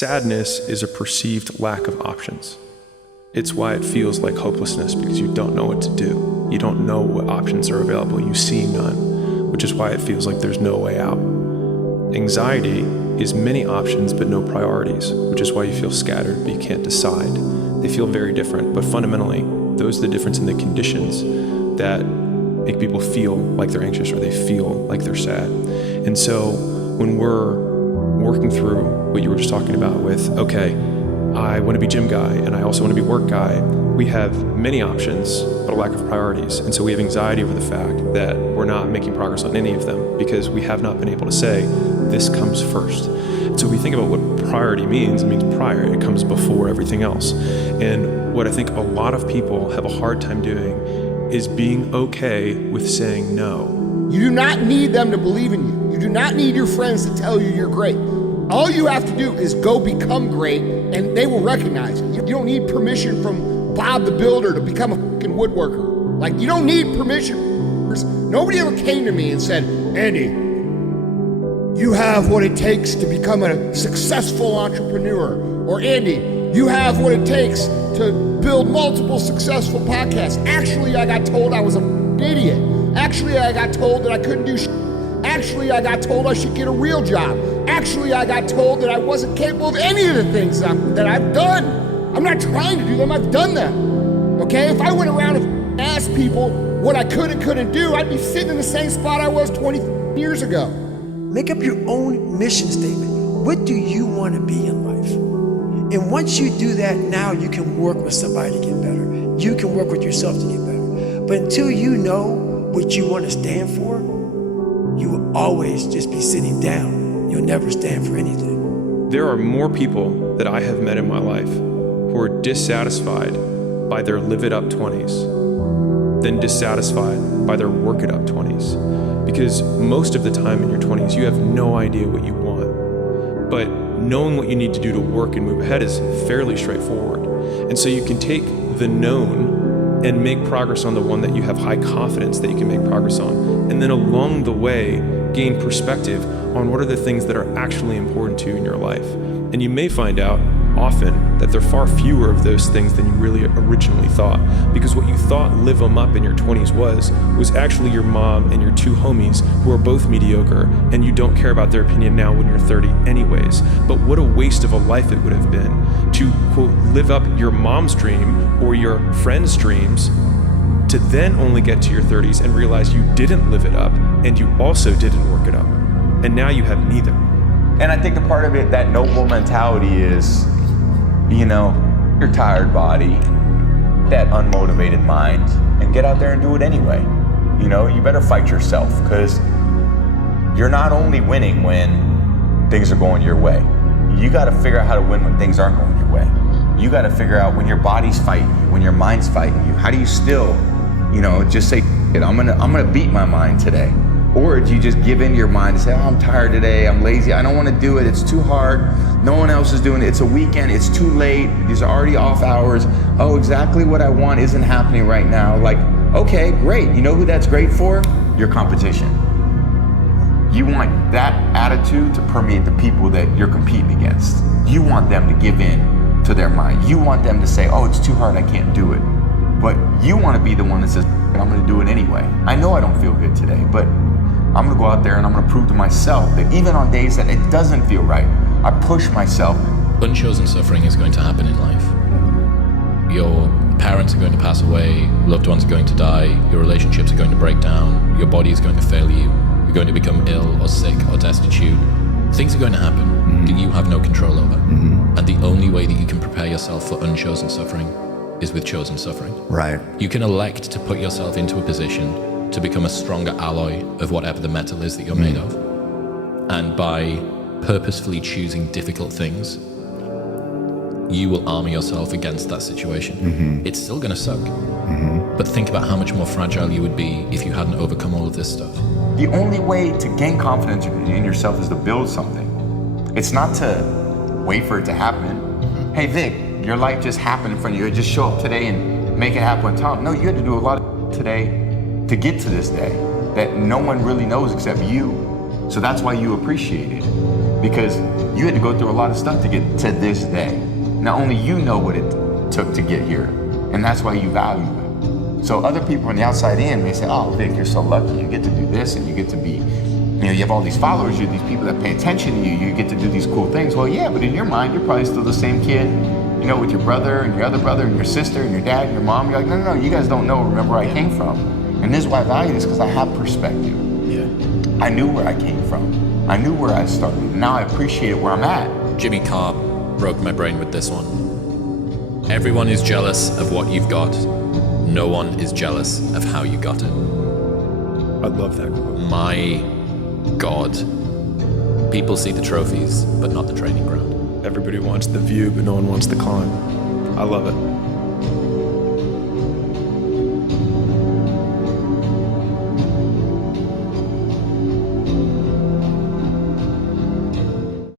Sadness is a perceived lack of options. It's why it feels like hopelessness, because you don't know what to do. You don't know what options are available. You see none, which is why it feels like there's no way out. Anxiety is many options but no priorities, which is why you feel scattered but you can't decide. They feel very different, but fundamentally, those are the difference in the conditions that make people feel like they're anxious or they feel like they're sad. And so when we're working through what you were just talking about with, okay, I want to be gym guy and I also want to be work guy, we have many options but a lack of priorities. And so we have anxiety over the fact that we're not making progress on any of them because we have not been able to say this comes first. And so we think about what priority means. It means prior. It comes before everything else. And what I think a lot of people have a hard time doing is being okay with saying no. You do not need them to believe in you. You do not need your friends to tell you you're great. All you have to do is go become great and they will recognize it. You don't need permission from Bob the Builder to become a fucking woodworker. Like, you don't need permission. Nobody ever came to me and said, Andy, you have what it takes to become a successful entrepreneur. Or Andy, you have what it takes to build multiple successful podcasts. Actually, I got told I was an idiot. Actually, I got told that I couldn't do shit. Actually, I got told I should get a real job. Actually, I got told that I wasn't capable of any of the things that I've done. I'm not trying to do them, I've done them. Okay, if I went around and asked people what I could and couldn't do, I'd be sitting in the same spot I was 20 years ago. Make up your own mission statement. What do you want to be in life? And once you do that, now you can work with somebody to get better. You can work with yourself to get better. But until you know what you want to stand for, you will always just be sitting down. You'll never stand for anything. There are more people that I have met in my life who are dissatisfied by their live it up 20s than dissatisfied by their work it up 20s. Because most of the time in your 20s, you have no idea what you want. But knowing what you need to do to work and move ahead is fairly straightforward. And so you can take the known and make progress on the one that you have high confidence that you can make progress on. And then along the way, gain perspective on what are the things that are actually important to you in your life. And you may find out often that there are far fewer of those things than you really originally thought. Because what you thought live 'em up in your 20s was actually your mom and your two homies who are both mediocre, and you don't care about their opinion now when you're 30 anyways. But what a waste of a life it would have been to, quote, live up your mom's dream or your friend's dreams to then only get to your 30s and realize you didn't live it up and you also didn't work it up. And now you have neither. And I think the part of it, that noble mentality is, you know, your tired body, that unmotivated mind, and get out there and do it anyway. You know, you better fight yourself, because you're not only winning when things are going your way. You got to figure out how to win when things aren't going your way. You got to figure out when your body's fighting you, when your mind's fighting you. How do you still, you know, just say, I'm gonna beat my mind today? Or do you just give in to your mind and say, oh, I'm tired today, I'm lazy, I don't want to do it, it's too hard, no one else is doing it, it's a weekend, it's too late, these are already off hours, oh, exactly what I want isn't happening right now. Like, okay, great. You know who that's great for? Your competition. You want that attitude to permeate the people that you're competing against. You want them to give in to their mind. You want them to say, oh, it's too hard, I can't do it. But you want to be the one that says, I'm going to do it anyway. I know I don't feel good today, but I'm going to go out there and I'm going to prove to myself that even on days that it doesn't feel right, I push myself. Unchosen suffering is going to happen in life. Your parents are going to pass away, loved ones are going to die, your relationships are going to break down, your body is going to fail you, you're going to become ill or sick or destitute. Things are going to happen that you have no control over. And the only way that you can prepare yourself for unchosen suffering is with chosen suffering. Right. You can elect to put yourself into a position to become a stronger alloy of whatever the metal is that you're made of. And by purposefully choosing difficult things, you will armor yourself against that situation. It's still gonna suck, but think about how much more fragile you would be if you hadn't overcome all of this stuff. The only way to gain confidence in yourself is to build something. It's not to wait for it to happen. Hey Vic, your life just happened in front of you. Just show up today and make it happen. No, you had to do a lot of today to get to this day that no one really knows except you. So that's why you appreciate it. because you had to go through a lot of stuff to get to this day. Now only you know what it took to get here, and that's why you value it. So other people on the outside in may say, oh, Vic, you're so lucky. You get to do this, and you get to be, you have all these followers, you have these people that pay attention to you, you get to do these cool things. Well, yeah, but in your mind, you're probably still the same kid, with your brother and your other brother and your sister and your dad and your mom. You're like, no, you guys don't remember where I came from. And this is why I value this, because I have perspective. Yeah. I knew where I came from. I knew where I started. And now I appreciate where I'm at. Jimmy Carr broke my brain with this one. Everyone is jealous of what you've got. No one is jealous of how you got it. I love that quote. My God. People see the trophies, but not the training ground. Everybody wants the view, but no one wants the climb. I love it.